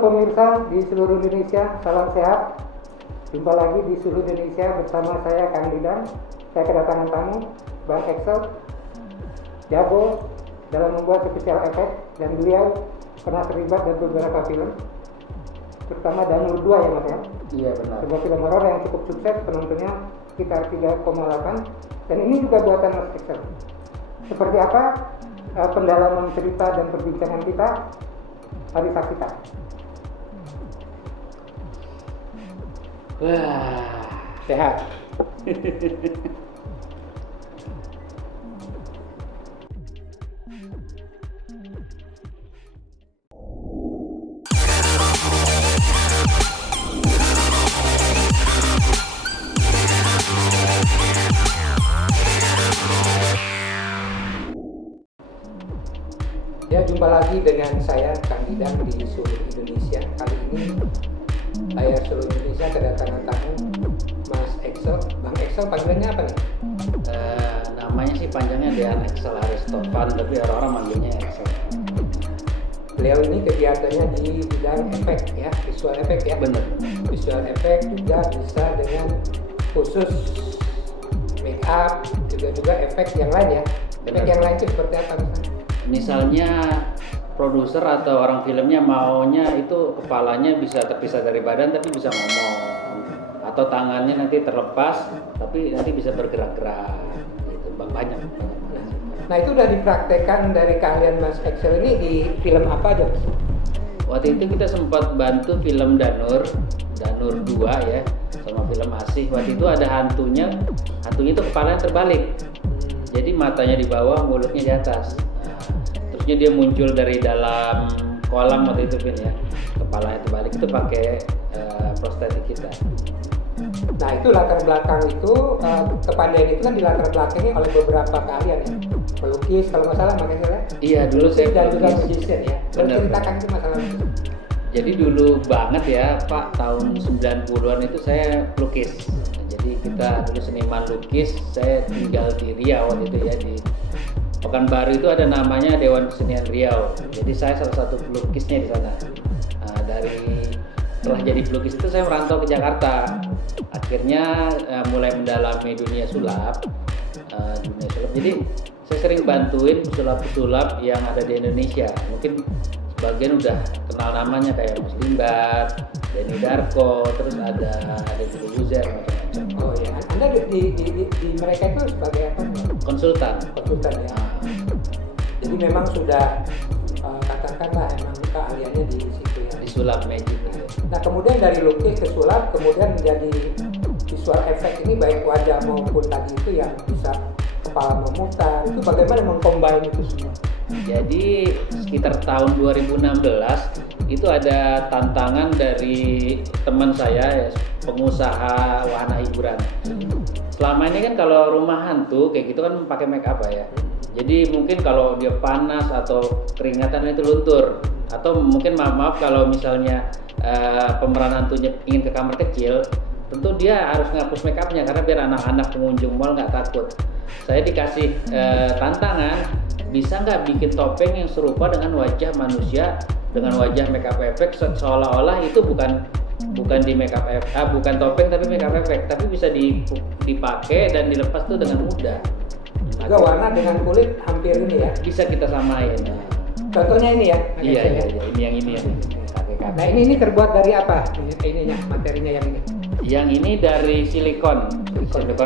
pemirsa di seluruh Indonesia, salam sehat. Jumpa lagi di seluruh Indonesia bersama saya Kang Didan. Saya kedatangan tamu, Bang Excel, jago dalam membuat special effect, dan beliau pernah terlibat dalam beberapa film, terutama Danur 2 ya Mas ya? Iya benar. Sebuah film horor yang cukup sukses, penontonnya sekitar 3,8, dan ini juga buatan Mas Excel. Seperti apa pendalaman cerita dan perbincangan kita? Mari saksikan. Wah, Sehat. Ya, jumpa lagi dengan saya Kang Didan di seluruh Indonesia. Kali ini layar seluruh Indonesia kedatangan tamu Mas Excel. Bang Excel panggilannya apa nih? namanya sih panjangnya Dean Excel Aristopan, tapi orang-orang manggilnya Excel. Beliau ini kegiatannya di bidang efek ya, visual efek ya. Bener. Visual efek juga bisa dengan khusus make up, juga efek yang lain ya. Efek yang lain itu seperti apa misalnya? Misalnya produser atau orang filmnya maunya itu kepalanya bisa terpisah dari badan tapi bisa ngomong, atau tangannya nanti terlepas tapi nanti bisa bergerak-gerak gitu. Banyak. Nah itu udah dipraktekkan dari keahlian Mas Excel ini di film apa aja? Waktu itu kita sempat bantu film Danur 2 ya, sama film Asih. Waktu itu ada hantunya itu kepalanya terbalik, jadi matanya di bawah, mulutnya di atas. Terusnya dia muncul dari dalam kolam waktu itu Vin ya, kepalanya terbalik, itu pakai prostetik kita. Nah itu latar belakang itu, kepandaian itu kan dilatar belakangi oleh beberapa keahlian ya. Pelukis kalau nggak salah makanya ya. Iya dulu saya dan juga pelukis. magician ya. Benar. Ceritakan itu masalah itu. Jadi dulu banget ya Pak, tahun 90-an itu saya pelukis. Jadi kita dulu seniman lukis, saya tinggal di Riau waktu itu ya, di Pekanbaru itu ada namanya Dewan Kesenian Riau. Jadi saya salah satu pelukisnya di sana. Nah, setelah jadi pelukis itu saya merantau ke Jakarta. Akhirnya mulai mendalami dunia sulap. Jadi saya sering bantuin pesulap-pesulap yang ada di Indonesia. Mungkin sebagian udah kenal namanya kayak Mas Limbat, Denny Darko, terus ada Jules Buzer macam-macam. Oh ya, Anda di mereka itu sebagai apa? Konsultan ya. Jadi memang sudah katakanlah emang keahliannya di situ ya. di sulap magic gitu. Nah kemudian dari lukis ke sulap, kemudian menjadi visual effect ini baik wajah maupun tadi itu yang bisa kepala memutar, itu bagaimana mengcombine itu semua? Jadi sekitar tahun 2016 itu ada tantangan dari teman saya ya, pengusaha wahana hiburan. Selama ini kan kalau rumah hantu kayak gitu kan pakai make up ya. Jadi mungkin kalau dia panas atau keringatan itu luntur, atau mungkin maaf kalau misalnya pemeran hantunya ingin ke kamar kecil, tentu dia harus ngapus make upnya karena biar anak-anak pengunjung mal nggak takut. Saya dikasih tantangan, bisa nggak bikin topeng yang serupa dengan wajah manusia dengan wajah make up effect, seolah-olah itu bukan di make up bukan topeng tapi make up effect, tapi bisa dipakai dan dilepas tuh dengan mudah. Juga warna dengan kulit hampir ini ya. Bisa kita samain. Contohnya ini ya. Iya, ini yang ini ya. Nah ini terbuat dari apa? Ininya, materinya yang ini. Yang ini dari silikon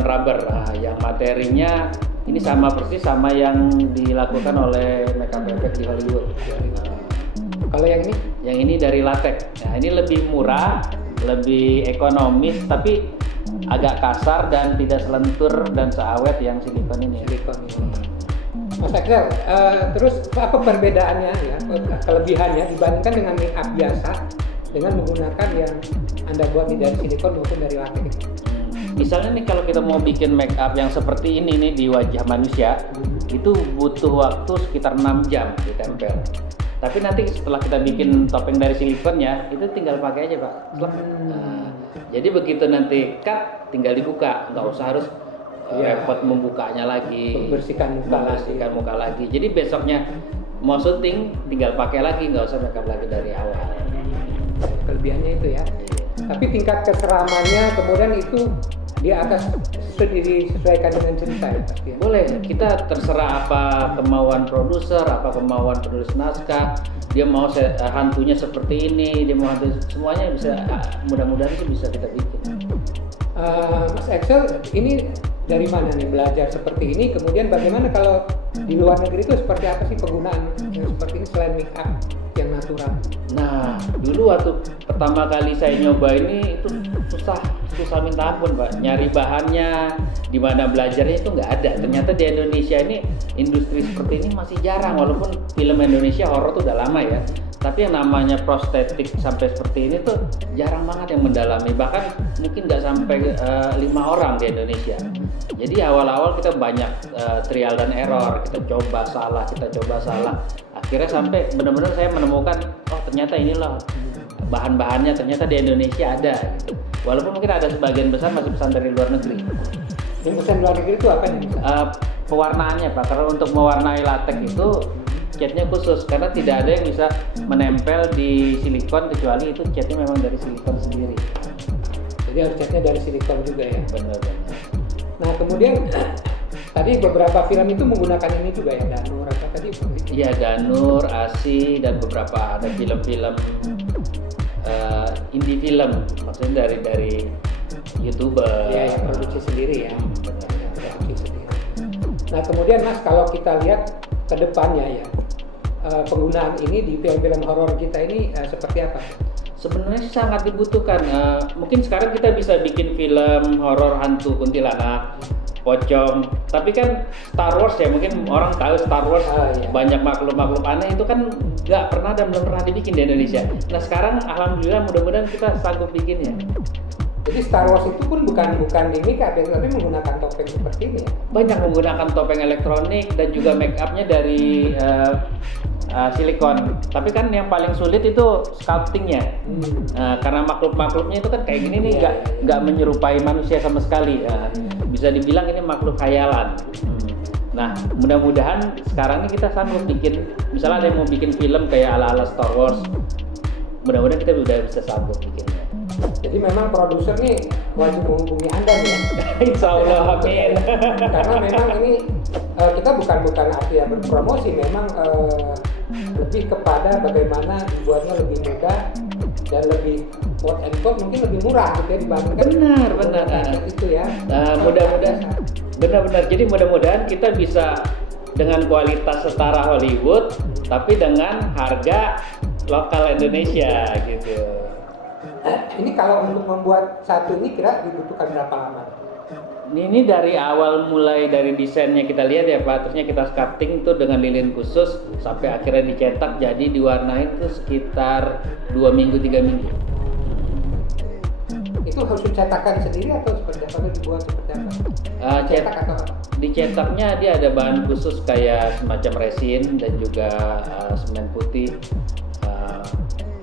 rubber. Nah, yang materinya ini sama persis sama yang dilakukan oleh makeup effect di Hollywood. Kalau yang ini? Yang ini dari latex. Nah, ini lebih murah, lebih ekonomis, tapi agak kasar dan tidak selentur dan seawet yang silikon ini. Mas Excel, terus apa perbedaannya ya, kelebihannya dibandingkan dengan make up biasa dengan menggunakan yang Anda buat dari silikon maupun dari latex? Misalnya nih kalau kita mau bikin make up yang seperti ini nih di wajah manusia, itu butuh waktu sekitar 6 jam ditempel. Tapi nanti setelah kita bikin topeng dari silikonnya, itu tinggal pakai aja Pak. Nah, jadi begitu nanti cut, tinggal dibuka, nggak usah harus repot membukanya lagi, membersihkan muka lagi. Jadi besoknya mau syuting tinggal pakai lagi, nggak usah make up lagi dari awal. kelebihannya itu ya. Tapi tingkat keseramannya kemudian itu di atas disesuaikan dengan cerita ya pasti ya. Boleh, kita terserah apa kemauan produser, apa kemauan penulis naskah. Dia mau hantunya seperti ini, dia mau hantu, semuanya bisa. Mudah-mudahan itu bisa kita bikin. Mas Excel, ini dari mana nih belajar seperti ini? Kemudian bagaimana kalau di luar negeri itu seperti apa sih penggunaan yang seperti ini selain make up yang natural? Nah, dulu waktu pertama kali saya nyoba ini itu susah minta ampun, Pak. Nyari bahannya, di mana belajarnya itu nggak ada. Ternyata di Indonesia ini industri seperti ini masih jarang, walaupun film Indonesia horor tuh udah lama ya. Tapi yang namanya prostetik sampai seperti ini tuh jarang banget yang mendalami. Bahkan mungkin nggak sampai 5 orang di Indonesia. Jadi awal-awal kita banyak trial dan error, kita coba salah. Akhirnya sampai benar-benar saya menemukan, oh ternyata inilah bahan-bahannya, ternyata di Indonesia ada. Gitu. Walaupun mungkin ada sebagian besar masih pesan dari luar negeri. Yang pesan luar negeri itu apa nih? Pewarnaannya, Pak. Karena untuk mewarnai latex itu catnya khusus, karena tidak ada yang bisa menempel di silikon kecuali itu catnya memang dari silikon sendiri. Jadi harus catnya dari silikon juga ya? Benar. Nah kemudian tadi beberapa film itu menggunakan ini juga ya, Danur apa tadi? Iya, Danur, ASI, dan beberapa ada film-film indie film, maksudnya dari YouTuber. Iya, yang produksi sendiri ya. Benar. Produksi sendiri. Nah kemudian Mas, kalau kita lihat ke depannya ya, penggunaan ini di film-film horor kita ini seperti apa? Sebenarnya sangat dibutuhkan. Mungkin sekarang kita bisa bikin film horor hantu kuntilanak, pocong. Tapi kan Star Wars ya, mungkin orang tahu Star Wars iya. banyak makhluk-makhluk aneh itu kan nggak pernah dan belum pernah dibikin di Indonesia. Nah sekarang alhamdulillah mudah-mudahan kita sanggup bikinnya. Jadi Star Wars itu pun bukan dimik tapi menggunakan topeng seperti ini ya? Banyak menggunakan topeng elektronik dan juga make upnya dari silikon. Tapi kan yang paling sulit itu sculptingnya. Karena makhluk-makhluknya itu kan kayak gini nih, nggak menyerupai manusia sama sekali. Bisa dibilang ini makhluk khayalan. Nah, mudah-mudahan sekarang ini kita sanggup bikin, misalnya ada yang mau bikin film kayak ala-ala Star Wars, mudah-mudahan kita udah bisa sanggup bikinnya. Jadi memang produser nih wajib menghubungi Anda nih ya. Insya Allah, amin. Karena memang ini kita bukan artinya berpromosi, memang lebih kepada bagaimana dibuatnya lebih mudah dan lebih quote and quote mungkin lebih murah gitu ya dibandingkan Benar. itu ya. Mudah-mudahan benar-benar. Jadi mudah-mudahan kita bisa dengan kualitas setara Hollywood tapi dengan harga lokal Indonesia gitu. Ini kalau untuk membuat satu ini kira dibutuhkan berapa lama? Ini dari awal mulai dari desainnya kita lihat ya Pak, terusnya kita sculpting tuh dengan lilin khusus sampai akhirnya dicetak jadi diwarnain tuh sekitar 2 minggu 3 minggu. Itu harus dicetakan sendiri atau seperti apa? Dibuat seperti apa? Cetak atau apa? Dicetaknya dia ada bahan khusus kayak semacam resin dan juga semen putih.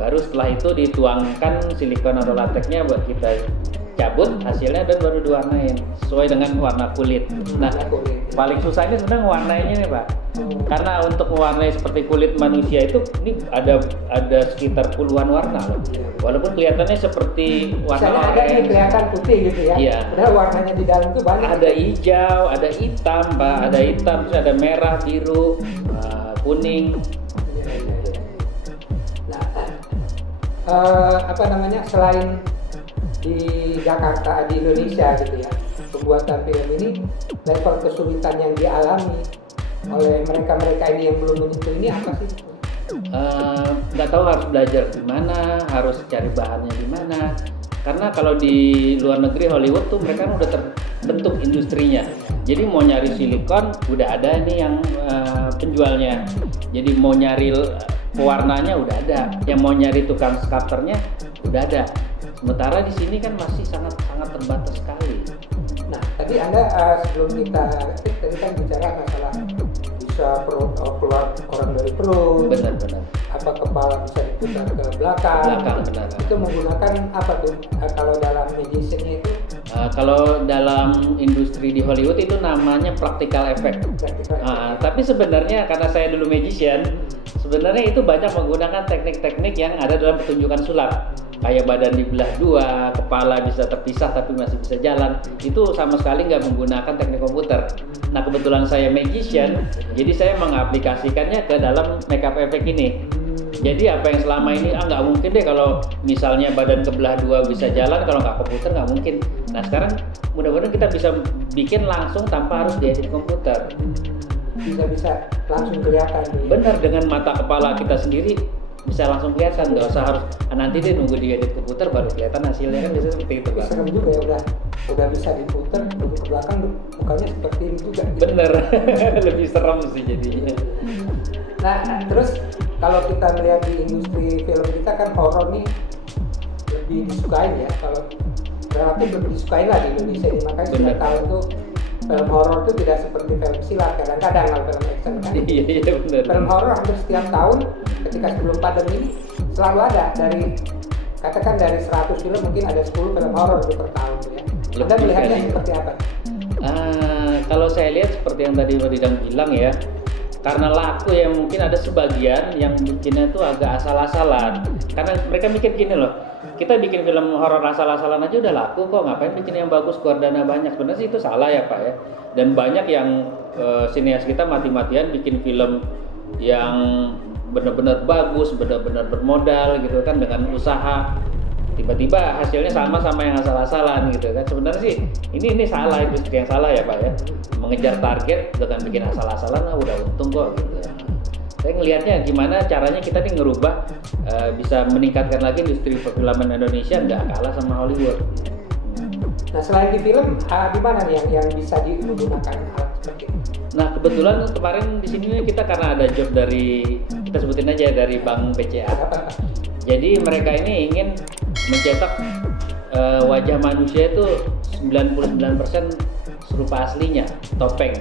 Baru setelah itu dituangkan silikon atau lateksnya buat kita cabut hasilnya dan baru diwarnain sesuai dengan warna kulit. Nah, paling susah ini sebenarnya mewarnainya nih Pak. Karena untuk mewarnai seperti kulit manusia itu ini ada sekitar puluhan warna loh. Walaupun kelihatannya seperti warna misalnya ada yang kelihatan putih gitu ya. Iya. Padahal warnanya di dalam itu banyak. Ada hijau, ada hitam Pak, ada hitam, terus ada merah, biru, kuning. Selain di Jakarta, di Indonesia gitu ya, pembuatan film ini level kesulitan yang dialami oleh mereka ini yang belum menyentuh ini apa sih? Nggak tahu harus belajar di mana, harus cari bahannya di mana. Karena kalau di luar negeri Hollywood tuh mereka udah terbentuk industrinya. Jadi mau nyari silikon udah ada nih yang penjualnya. Jadi mau nyari pewarnanya udah ada, yang mau nyari tukang sculptornya udah ada. Sementara di sini kan masih sangat terbatas sekali. Nah, tadi Anda sebelum kita tadi kan bicara masalah bisa keluar orang dari perut. Benar. Apa kepala bisa diputar ke belakang. Benar. Itu menggunakan apa tuh? Kalau dalam medicine-nya itu Kalau dalam industri di Hollywood itu namanya practical effect. Tapi sebenarnya karena saya dulu magician, sebenarnya itu banyak menggunakan teknik-teknik yang ada dalam pertunjukan sulap. Kayak badan dibelah dua, kepala bisa terpisah tapi masih bisa jalan. Itu sama sekali nggak menggunakan teknik komputer. Nah kebetulan saya magician, jadi saya mengaplikasikannya ke dalam makeup effect ini. Jadi apa yang selama ini nggak mungkin deh kalau misalnya badan kebelah dua bisa jalan, kalau nggak komputer nggak mungkin. Nah sekarang mudah-mudahan kita bisa bikin langsung tanpa harus diedit komputer. Bisa langsung kelihatan. Benar, dengan mata kepala kita sendiri bisa langsung kelihatan, nggak usah harus nanti deh nunggu diedit komputer baru kelihatan hasilnya, kan bisa seperti itu Pak. Serem juga ya, udah bisa diputer duduk ke belakang mukanya seperti ini juga. Bener, lebih serem sih jadinya. Nah terus kalau kita melihat di industri film kita kan horor nih lebih disukai ya, kalau relatif lebih disukai lah di Indonesia ini, makanya sudah tahu tuh film horor itu tidak seperti film silat kadang-kadang kalau film action kan. Iya benar. Film horor hampir setiap tahun ketika sebelum pandemi selalu ada, dari katakan dari 100 film mungkin ada 10 film horor per tahun ya. Anda melihatnya seperti apa? Kalau saya lihat seperti yang tadi Pak Didang bilang ya, karena laku ya, mungkin ada sebagian yang bikinnya tuh agak asal-asalan. Karena mereka mikir gini loh, kita bikin film horor asal-asalan aja udah laku kok, ngapain bikin yang bagus keluar dana banyak. Sebenarnya sih itu salah ya Pak ya. Dan banyak yang sineas kita mati-matian bikin film yang benar-benar bagus, benar-benar bermodal gitu kan, dengan usaha. Tiba-tiba hasilnya sama yang asal-asalan gitu kan. Sebenarnya sih ini salah, industri yang salah ya Pak ya. Mengejar target dengan bikin asal-asalan udah untung kok gitu. Saya ngelihatnya gimana caranya kita nih ngerubah, bisa meningkatkan lagi industri perfilman Indonesia nggak kalah sama Hollywood. Nah selain di film, di mana nih yang bisa digunakan alat seperti ini? Nah kebetulan kemarin di sini kita karena ada job dari, kita sebutin aja, dari Bank BCA. Jadi mereka ini ingin mencetak wajah manusia itu 99% serupa aslinya, topeng.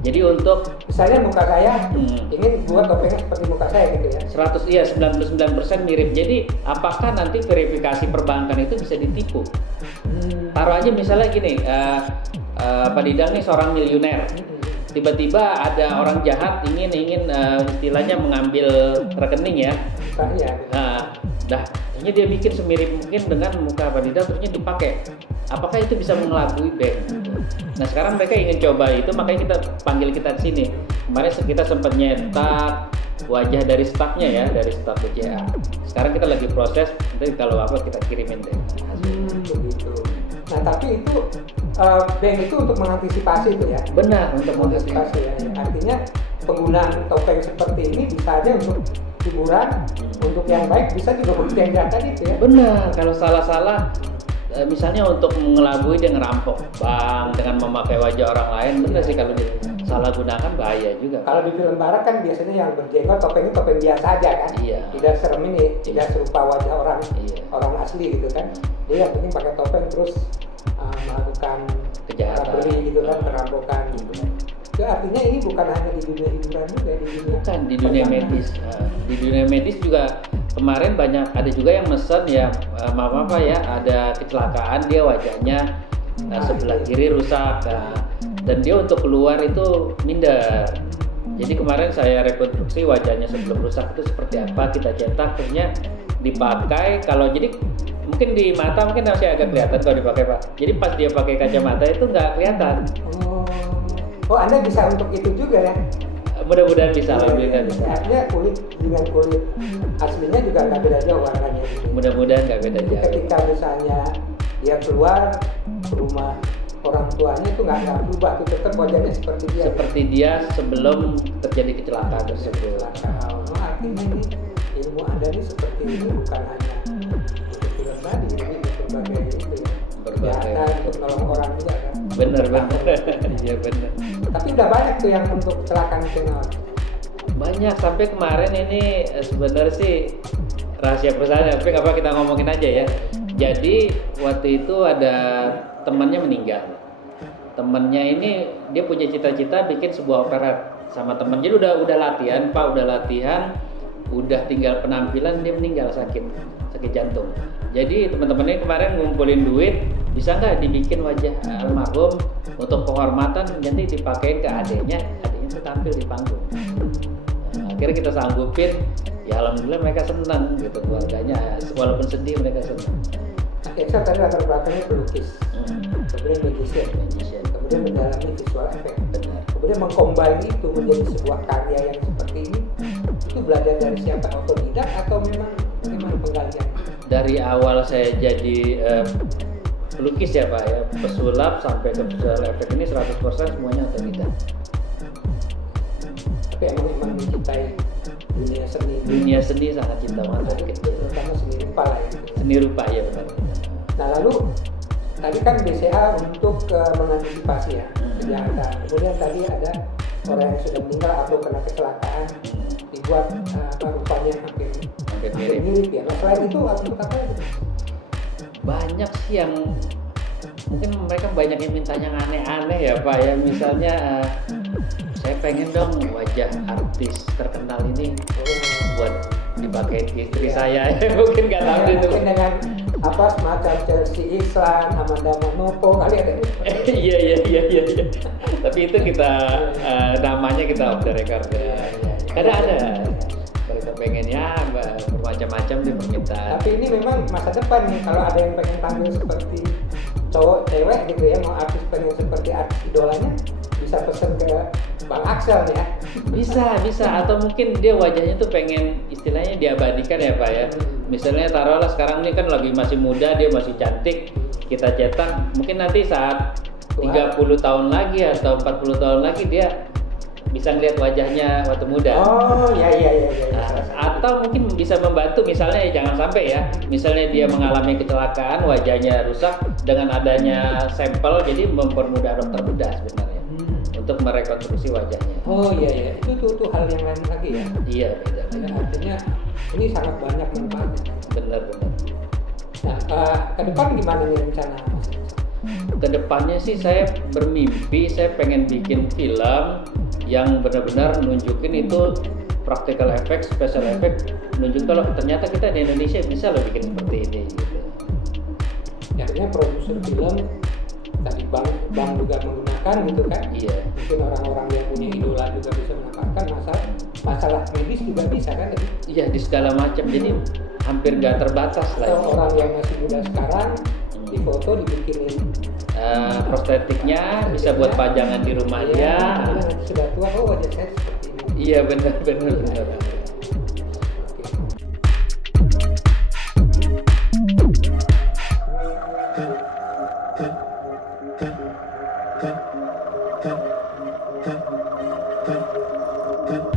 Jadi untuk misalnya muka saya ingin buat topengnya seperti muka saya gitu ya. 99% mirip. Jadi apakah nanti verifikasi perbankan itu bisa ditipu? Taruh aja misalnya gini, Pak Didang nih seorang miliuner. Tiba-tiba ada orang jahat ingin istilahnya mengambil rekening ya. Ini dia bikin semirip mungkin dengan muka Pak Didang, terusnya dipakai. Apakah itu bisa mengelabui bank? Nah sekarang mereka ingin coba itu, makanya kita panggil kita di sini. Kemarin kita sempat nyetak wajah dari stafnya ya, dari staf BCA. Sekarang kita lagi proses, nanti kalau apa kita kirimin deh. Begitu. Nah tapi itu bank itu untuk mengantisipasi itu ya? Benar, untuk mengantisipasi ya. Artinya penggunaan topeng seperti ini bisa aja untuk hiburan, untuk yang baik, bisa juga untuk yang jahat tadi itu ya? Benar, kalau salah-salah misalnya untuk mengelabui dan ngerampok bank dengan memakai wajah orang lain, benar sih kalau salah gunakan bahaya juga. Kalau di film barat kan biasanya yang berjenggot topengnya topeng biasa aja kan? Iya. Tidak serem ini, tidak serupa wajah orang asli gitu kan? Dia yang penting pakai topeng terus melakukan kejahatan gitu kan, perampokan gitu kan. Itu artinya ini bukan hanya di dunia hiburan juga, di dunia medis. Di dunia medis juga kemarin banyak, ada juga yang mesen ya, maaf ya, ada kecelakaan dia wajahnya sebelah kiri rusak, dan dia untuk keluar itu minder. Jadi kemarin saya rekonstruksi wajahnya sebelum rusak itu seperti apa, kita cetak, terusnya dipakai. Kalau jadi mungkin di mata mungkin masih agak kelihatan kalau dipakai Pak. Jadi pas dia pakai kacamata itu nggak kelihatan. Oh, Anda bisa untuk itu juga ya? Mudah-mudahan bisa, alhamdulillah bisa. Artinya kulit dengan kulit aslinya juga nggak beda jauh warnanya. Mudah-mudahan nggak beda jauh. Ketika misalnya dia keluar ke rumah orang tuanya itu nggak berubah, itu tetap wajahnya seperti dia. Seperti dia sebelum terjadi kecelakaan tersebut. Artinya ini ilmu Anda ini seperti ini bukan hanya untuk film tadi, ini untuk berbagai itu ya. Berbagai. Untuk nolong orang juga kan. Benar. Iya benar. Tapi udah banyak tuh yang untuk kecelakaan kenal. Banyak, sampai kemarin ini sebenarnya sih rahasia perusahaan, tapi apa kita ngomongin aja ya. Jadi waktu itu ada temannya meninggal. Temannya ini dia punya cita-cita bikin sebuah operet sama teman. Jadi udah latihan, Pak, udah tinggal penampilan, dia meninggal sakit jantung. Jadi teman-temannya kemarin ngumpulin duit bisa nggak dibikin wajah almarhum untuk penghormatan, nanti dipakai ke adiknya itu tampil di panggung. Nah, akhirnya kita sanggupin, ya alhamdulillah mereka senang gitu, keluarganya walaupun sedih mereka senang. Eksa tadi latar belakangnya pelukis, kemudian magician, kemudian mendalami visual effect, kemudian mengcombine itu menjadi sebuah karya yang seperti ini. Itu belajar dari siapa? Otodidak atau memang gimana penggalian? Dari awal saya jadi pelukis ya Pak ya, pesulap sampai ke visual effect ini 100% semuanya otodidak. Tapi emang mencintai dunia seni sangat cinta banget dari kecil, terutama seni rupa lah ya. Seni rupa ya benar. Nah lalu tadi kan BCA untuk mengantisipasi ya kejahatan. Kemudian tadi ada orang yang sudah meninggal atau kena kecelakaan dibuat rupanya hampir mirip ya. Nah selain itu untuk apa itu? Banyak sih yang mungkin mereka banyak yang minta yang aneh-aneh ya Pak ya, misalnya saya pengen dong wajah artis terkenal ini buat dipakai istri saya. Mungkin nggak tahu itu. Mungkin dengan apa semacam Chelsea Islan, Amanda Manopo kali ada. Iya. Tapi itu kita namanya kita off the record ya. Karena ada mereka pengennya bermacam-macam di permintaan. Tapi ini memang masa depan nih, kalau ada yang pengen tampil seperti cowok cewek gitu ya, mau artis pengen seperti artis idolanya, bisa pesen ke Bang Axel ya. Bisa atau mungkin dia wajahnya tuh pengen istilahnya diabadikan ya Pak ya. Misalnya taruhlah sekarang ini kan lagi masih muda, dia masih cantik, kita cetak, mungkin nanti saat 30 tahun lagi atau 40 tahun lagi dia bisa ngeliat wajahnya waktu muda. Oh iya. Nah, atau mungkin bisa membantu, misalnya jangan sampai ya, misalnya dia mengalami kecelakaan, wajahnya rusak, dengan adanya sampel jadi mempermudah dokter bedah sebenarnya untuk merekonstruksi wajahnya. Oh iya, itu tuh hal yang lain lagi ya. Iya beda. Ya, artinya ini sangat banyak manfaatnya. Benar. Nah ke depan gimana nih rencana Mas? Kedepannya sih saya bermimpi, saya pengen bikin film yang benar-benar nunjukin itu practical effect, special effect, nunjuk kalau ternyata kita di Indonesia bisa loh bikin seperti ini gitu. Ya, artinya produser film tadi bang juga menggunakan gitu kan? Iya. Mungkin orang-orang yang punya idola juga bisa memanfaatkan masalah medis juga bisa kan? Iya, di segala macam, jadi hampir gak terbatas lah. Atau orang yang masih muda sekarang di foto dibikinin prostetiknya bisa buat pajangan di rumah dia. Nanti sudah tua, wajah saya seperti ini. Iya benar. Oke.